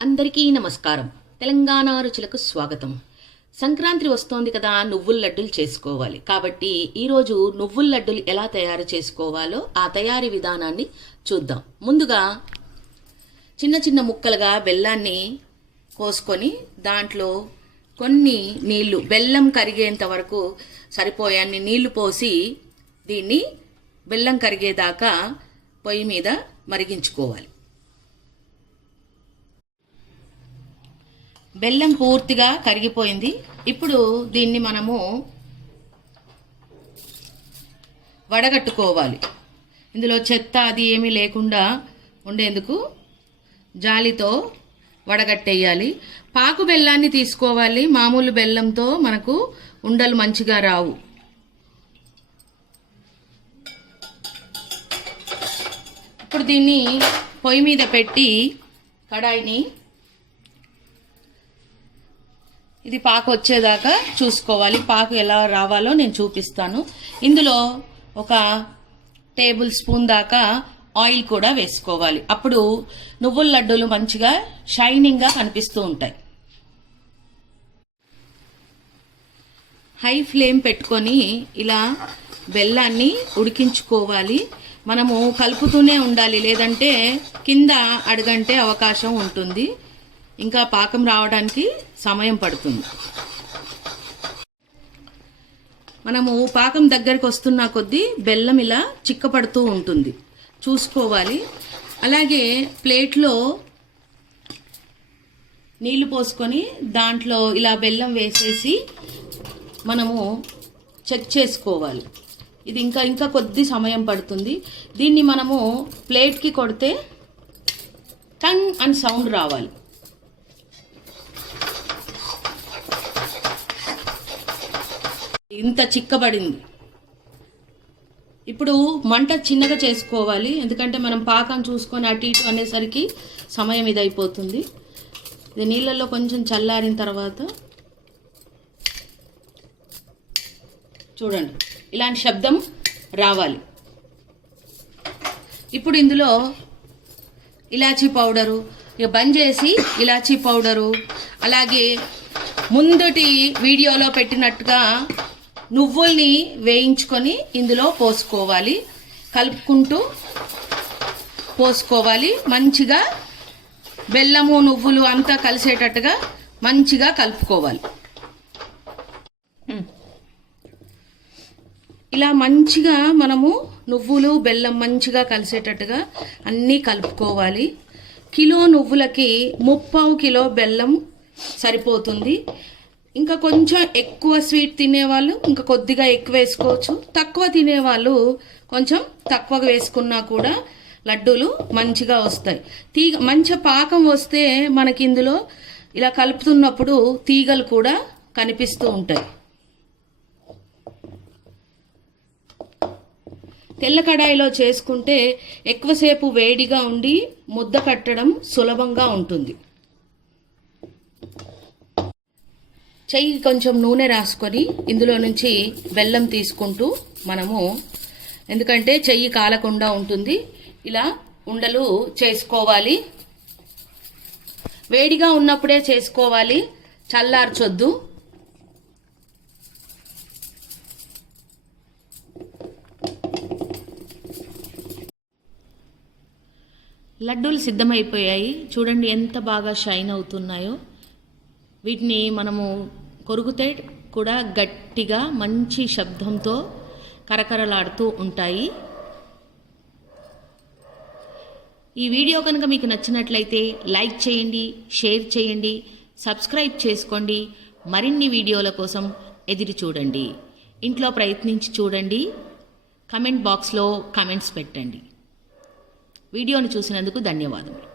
అందరికీ నమస్కారం. తెలంగాణ రుచులకు స్వాగతం. సంక్రాంతి వస్తోంది కదా నువ్వుల లడ్డూలు చేసుకోవాలి. కాబట్టి ఈరోజు నువ్వుల లడ్డూలు ఎలా తయారు చేసుకోవాలో ఆ తయారీ విధానాన్ని చూద్దాం. ముందుగా చిన్న చిన్న ముక్కలుగా బెల్లాన్ని కోసుకొని దాంట్లో కొన్ని నీళ్ళు బెల్లం కరిగేంత వరకు సరిపోయాన్ని నీళ్ళు పోసి దీన్ని బెల్లం కరిగేదాకా పొయ్యి మీద మరిగించుకోవాలి. బెల్లం పూర్తిగా కరిగిపోయింది. ఇప్పుడు దీన్ని మనము వడగట్టుకోవాలి. ఇందులో చెత్త అది ఏమీ లేకుండా ఉండేందుకు జాలితో వడగట్టేయాలి. పాకు బెల్లాన్ని తీసుకోవాలి. మామూలు బెల్లంతో మనకు ఉండలు మంచిగా రావు. ఇప్పుడు దీన్ని పొయ్యి మీద పెట్టి కడాయిని ఇది పాకు వచ్చేదాకా చూసుకోవాలి. పాకు ఎలా రావాలో నేను చూపిస్తాను. ఇందులో ఒక టేబుల్ స్పూన్ దాకా ఆయిల్ కూడా వేసుకోవాలి. అప్పుడు నువ్వుల లడ్డూలు మంచిగా షైనింగ్గా కనిపిస్తూ ఉంటాయి. హై ఫ్లేమ్ పెట్టుకొని ఇలా బెల్లాన్ని ఉడికించుకోవాలి. మనము కలుపుతూనే ఉండాలి. లేదంటే కింద అడగంటే అవకాశం ఉంటుంది. ఇంకా పాకం రావడానికి సమయం పడుతుంది. మనము పాకం దగ్గరికి వస్తున్న కొద్దీ బెల్లం ఇలా చిక్కపడుతూ ఉంటుంది. చూసుకోవాలి. అలాగే ప్లేట్లో నీళ్ళు పోసుకొని దాంట్లో ఇలా బెల్లం వేసేసి మనము చెక్ చేసుకోవాలి. ఇది ఇంకా ఇంకా కొద్ది సమయం పడుతుంది. దీన్ని మనము ప్లేట్కి కొడితే టంగ్ అని సౌండ్ రావాలి. ఇంత చిక్కబడింది. ఇప్పుడు మంట చిన్నగా చేసుకోవాలి. ఎందుకంటే మనం పాకం చూసుకొని అటు ఇటు అనేసరికి సమయం ఇది అయిపోతుంది ఇది నీళ్ళల్లో కొంచెం చల్లారిన తర్వాత చూడండి. ఇలాంటి శబ్దం రావాలి. ఇప్పుడు ఇందులో ఇలాచీ పౌడరు ఇక బంద్ చేసి ఇలాచీ పౌడరు అలాగే ముందటి వీడియోలో పెట్టినట్టుగా నువ్వుల్ని వేయించుకొని ఇందులో పోసుకోవాలి. కలుపుకుంటూ పోసుకోవాలి. మంచిగా బెల్లము నువ్వులు అంతా కలిసేటట్టుగా మంచిగా కలుపుకోవాలి. ఇలా మంచిగా మనము నువ్వులు బెల్లం మంచిగా కలిసేటట్టుగా అన్నీ కలుపుకోవాలి. కిలో నువ్వులకి ముప్పావు కిలో బెల్లం సరిపోతుంది. ఇంకా కొంచెం ఎక్కువ స్వీట్ తినేవాళ్ళు ఇంకా కొద్దిగా ఎక్కువ వేసుకోవచ్చు. తక్కువ తినేవాళ్ళు కొంచెం తక్కువగా వేసుకున్నా కూడా లడ్డూలు మంచిగా వస్తాయి. తీగ మంచి పాకం వస్తే మనకి ఇందులో ఇలా కలుపుతున్నప్పుడు తీగలు కూడా కనిపిస్తూ ఉంటాయి. తెల్ల కడాయిలో చేసుకుంటే ఎక్కువసేపు వేడిగా ఉండి ముద్ద కట్టడం సులభంగా ఉంటుంది. చెయ్యి కొంచెం నూనె రాసుకొని ఇందులో నుంచి బెల్లం తీసుకుంటూ మనము ఎందుకంటే చెయ్యి కాలకుండా ఉంటుంది ఇలా ఉండలు చేసుకోవాలి. వేడిగా ఉన్నప్పుడే చేసుకోవాలి చల్లార్చొద్దు. లడ్డూలు సిద్ధమైపోయాయి. చూడండి ఎంత బాగా షైన్ అవుతున్నాయో. వీటిని మనము కొరుకుతే కూడా గట్టిగా మంచి శబ్దంతో కరకరలాడుతూ ఉంటాయి. ఈ వీడియో కనుక మీకు నచ్చినట్లయితే లైక్ చేయండి షేర్ చేయండి సబ్స్క్రైబ్ చేసుకోండి. మరిన్ని వీడియోల కోసం ఎదురు చూడండి. ఇంట్లో ప్రయత్నించి చూడండి. కమెంట్ బాక్స్లో కమెంట్స్ పెట్టండి. వీడియోను చూసినందుకు ధన్యవాదములు.